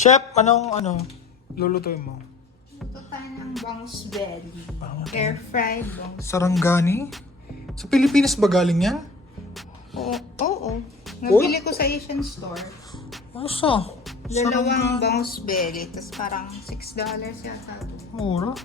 Chef, anong lulutuin mo? Ito tayo ng bangus belly. Bangus. Air fried bangus. Sarangani? Sa Pilipinas ba galing yan? Oo. Nabili ko sa Asian store. Asa? Dalawang bangus belly. Tapos parang $6 yata. Mura.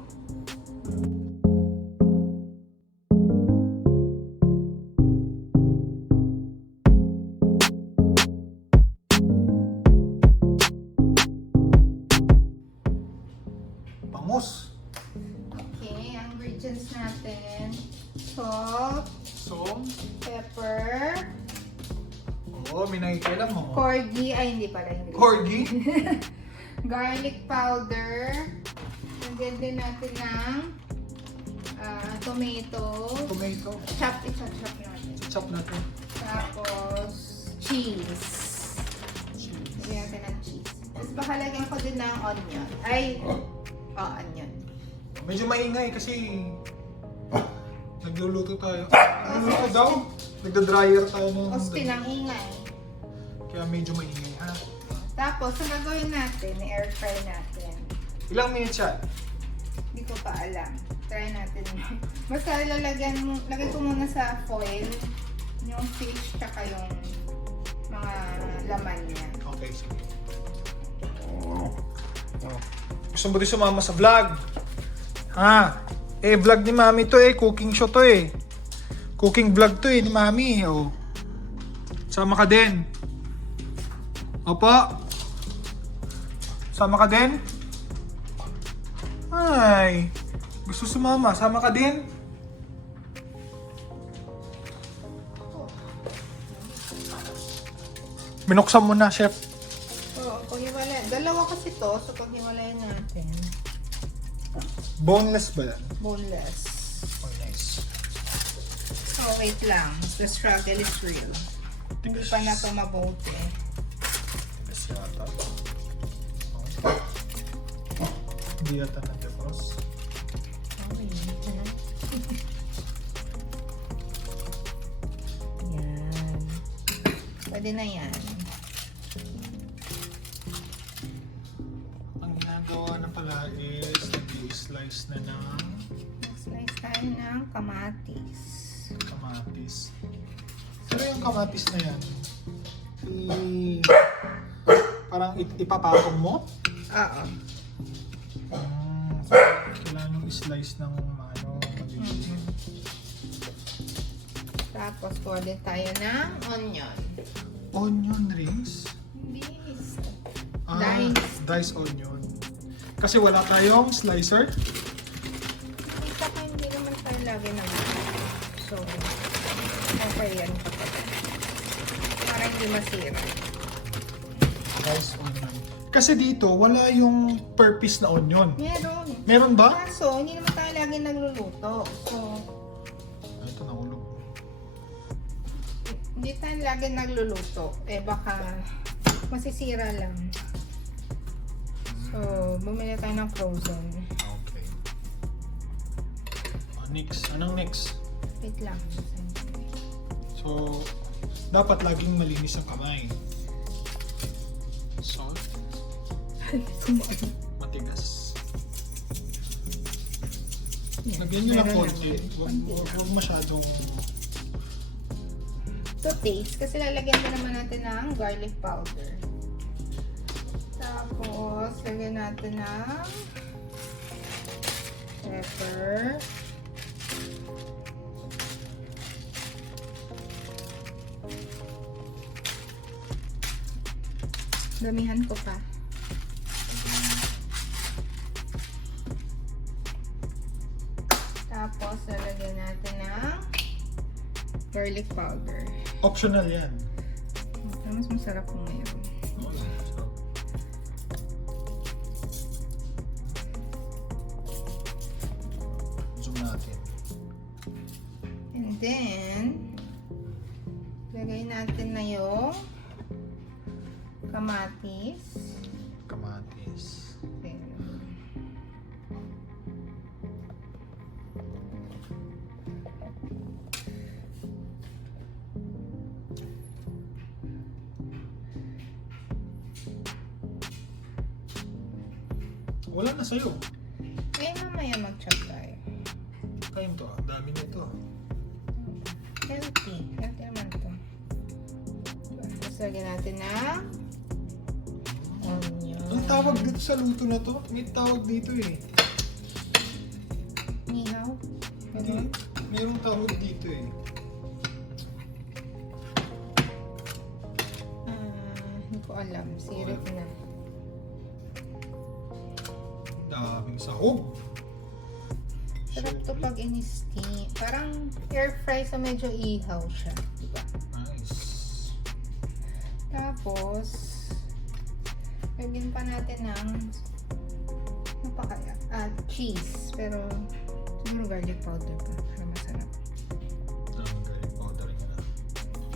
Bangus. Okay, ang ingredients natin. Salt, So, pepper, oo, may nakikailan mo. corgi, ay hindi pala ingredients. Corgi? Garlic powder. Lagyan din natin ng tomato. Tomato. Ichop natin. Chop natin. Tapos, cheese. Lagyan natin ng cheese. Tapos baka lagyan ko din ng onion. Onion. Medyo maingay kasi nagluluto tayo. Nagluluto daw? Nagda-dryer tayo ng... Oste ng ingay. Kaya medyo maingay ha. Tapos, ang gagawin natin, air fry natin. Ilang minutes yan? Hindi ko pa alam. Try natin. Basta lagay ko muna sa foil yung fish tsaka yung mga laman niya. Okay, sige. Gusto mo rin sumama sa vlog? Ha? Vlog ni Mami to cooking show to Cooking vlog to ni Mami. Oh. Sama ka din. Opo. Sama ka din? Ay. Gusto sumama. Sama ka din? Binuksan mo na, chef. Oo, paghiwalay. Dalawa kasi to, so paghiwalay natin. Boneless ba yan? Boneless. Oh, nice. So, wait lang. The struggle is real. Hindi pa na to mabuti. Tigas yata. Hindi yata nag-depros. Okay. Yan. Pwede na yan. Ang ginagawa na pala is nag-slice na ng Slice tayo ng kamatis. kamatis. Pero yung kamatis na yan, parang ipapatong mo? Oo. So, kailangan yung slice ng maliit. Tapos, kuha din tayo ng onion. Onion rings? Hindi. Diced onion. Kasi wala tayong slicer. Kita ko hindi naman tayo lagi ng so, okay yan. Para hindi masira. Diced onion. Kasi dito, wala yung per-piece na onion. Meron. Meron ba? Kaso, hindi naman tayo lagi nagluluto. So, Ito, nahulog. hindi tayo lagi nagluluto. Baka masisira lang. So, bumili tayo ng frozen. Okay. Next. Anong next? Wait lang. So, dapat laging malinis ang kamay. Salt. Matigas. Lagyan nyo lang konti. Huwag masyadong... To taste, kasi lalagyan na naman natin ng garlic powder. Tapos, lagyan natin ng pepper. Damihan ko pa. Tapos, lalagyan natin ng garlic powder. Optional yan. Mas masarap kung mayroon. Zoom natin. And then, lagay natin na yung kamatis. Kamatis. Then, Wala na sa'yo. Eh, mamaya mag-chop tayo. Kain to. Dami nito. Healthy. Healthy naman ito. Tapos lagyan natin ng onion. Ang tawag dito sa luto na to? May tawag dito eh. Nihaw. Hindi. Mayroong tawag dito eh. Hindi ko alam. Syrup na. Daming sahog. Sarap to pag in-steam. Parang air fry sa medyo ihaw siya. Diba? Nice. Tapos, lagyan pa natin ng ano pa kaya? Cheese. Pero, siguro garlic powder pa para masarap. Daming garlic powder niya.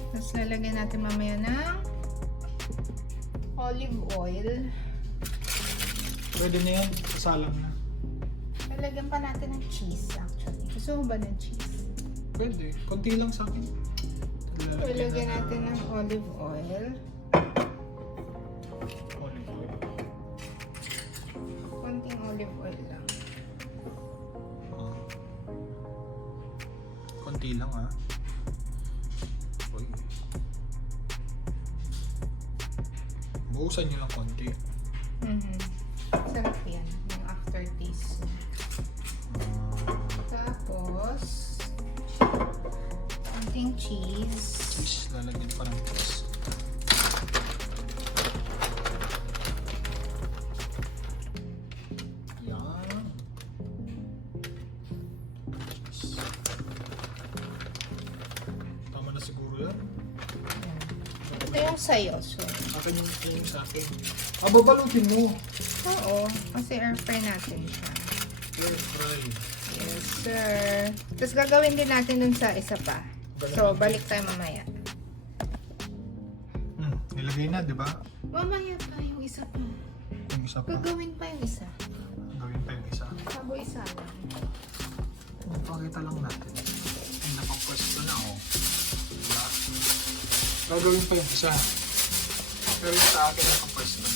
Tapos lalagyan natin mamaya ng olive oil. Pwede na yan. Kasalang na. Lalagyan pa natin ng cheese actually. Gusto mo ba ng cheese? Pwede. Konti lang sa akin. Lalagyan natin ng olive oil. Olive oil. Konting olive oil lang. Konti lang ah. Uy. Buhusan nyo lang konti. Sarap yan. Yung aftertaste. Tapos, konting cheese. Cheese. Lalagyan pa ng cheese. Yan. Cheese. Tama na siguro yan. Ito yung sayo. So, Akin yung sa akin. Babalutin mo. oo. Kasi air fry natin siya. Air fry. Yes, sir. Tapos gagawin din natin dun sa isa pa. So, balik tayo mamaya. Nilagay na, di ba? Mamaya pa yung isa pa. Yung isa pa. Gagawin pa yung isa. Gawin pa yung isa. Sabo isa lang. Pakita lang natin. Ay, napapwesto na ako. Diba? Gagawin pa yung isa. Pero yung sa akin, napapwesto na.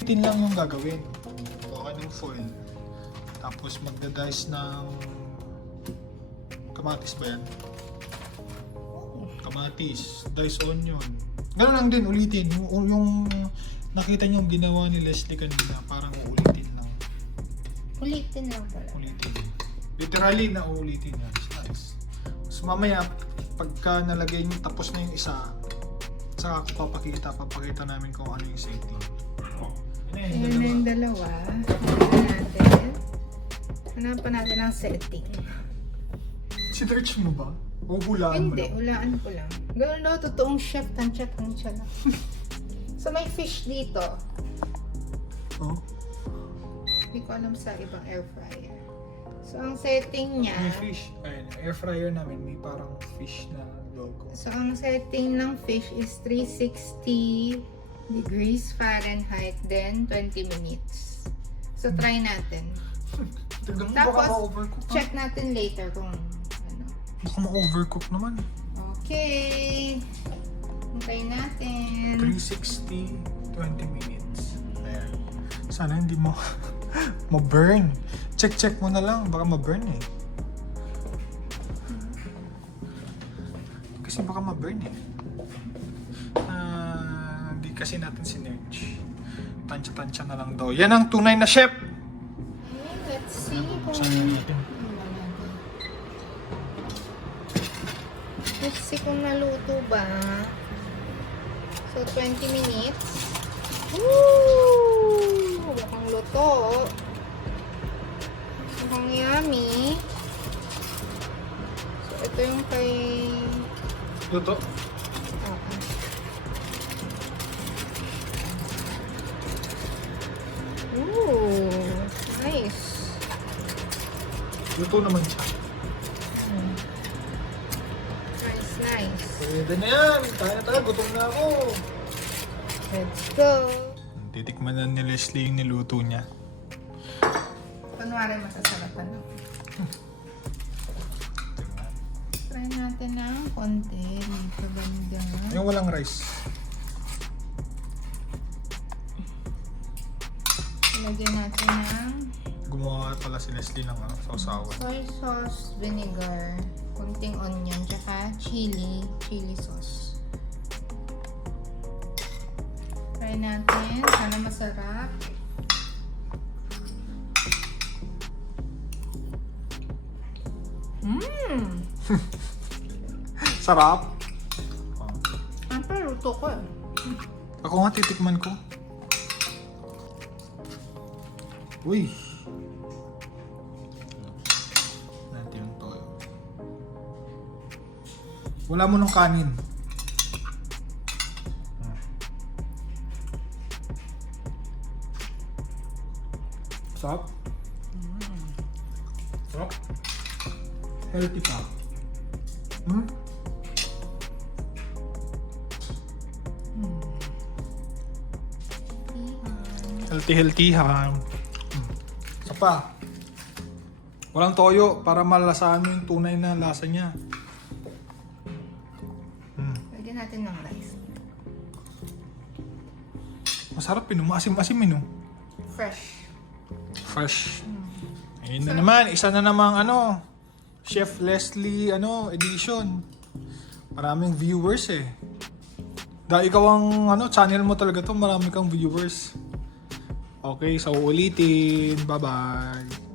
Tin lang yung gagawin. Kuha ka ng foil. Tapos magda-dice ng kamatis ba yan? Kamatis, dice onion. Ganun lang din, ulitin. Yung nakita nyo yung ginawa ni Leslie kanina, parang uulitin lang. Ulitin lang pala. Ulitin. Literally na uulitin yan. Nice. So mamaya, pagka nalagay nyo, tapos na yung isa, saka ako papakita namin kung ano yung setting. Ayan na yung dalawa. Hanapan natin. Hanapan natin ang setting. Sinearch mo ba? O hulaan mo Hindi, lang? hulaan ko lang. Gano'n daw, totoong chef, tansya lang. So, may fish dito. Oh? Hindi ko alam sa ibang air fryer. So, ang setting niya, May fish. Ayun, air fryer namin may parang fish na logo. so ang setting ng fish is 360 degrees Fahrenheit, then 20 minutes. So, try natin. Tignan mo, Tapos, baka ma-overcook. check natin later kung ano. Baka ma-overcook naman. Okay. Hintayin natin. 360, 20 minutes. Ayan. Sana hindi mo ma-burn. Check mo na lang. Baka ma-burn eh. Kasi baka ma-burn eh. Hindi kasi natin sinerge. Tansya-tansya na lang daw. Yan ang tunay na chef! Okay, let's see kung... Saan natin? Let's see kung naluto ba. So, 20 minutes. Woo! Mukhang luto. Mukhang yummy. So, ito yung kay... Luto? Ooh, nice. Luto naman siya. Nice. Pwede na yan. Tayo na tayo. Gutom na ako. Let's go. Titikman na ni Leslie yung niluto niya. Kunwari masasarapan na. Try natin ng konti. Dito banda. Yung walang rice. Lagyan natin ng Gumawa pala si Leslie ng sausawan. soy sauce, vinegar, kunting onion, tsaka chili sauce. Try natin. Sana masarap. Sarap! Ang paluto ko eh. Ako nga, titikman ko. Uy! Natin yung toyo. Wala mo ng kanin. Sarap? Sarap? Healthy pa. Healthy ha. Isa pa. Walang toyo para malasahan mo yung tunay na lasa niya. Lagyan natin ng rice. Masarap yun. Maasim-asim yun. Fresh. Fresh. Ayun na naman. Isa na namang Chef Leslie edition. Maraming viewers eh. Dahil ikaw ang channel mo talaga to, marami kang viewers. Okay, so ulitin. Bye-bye.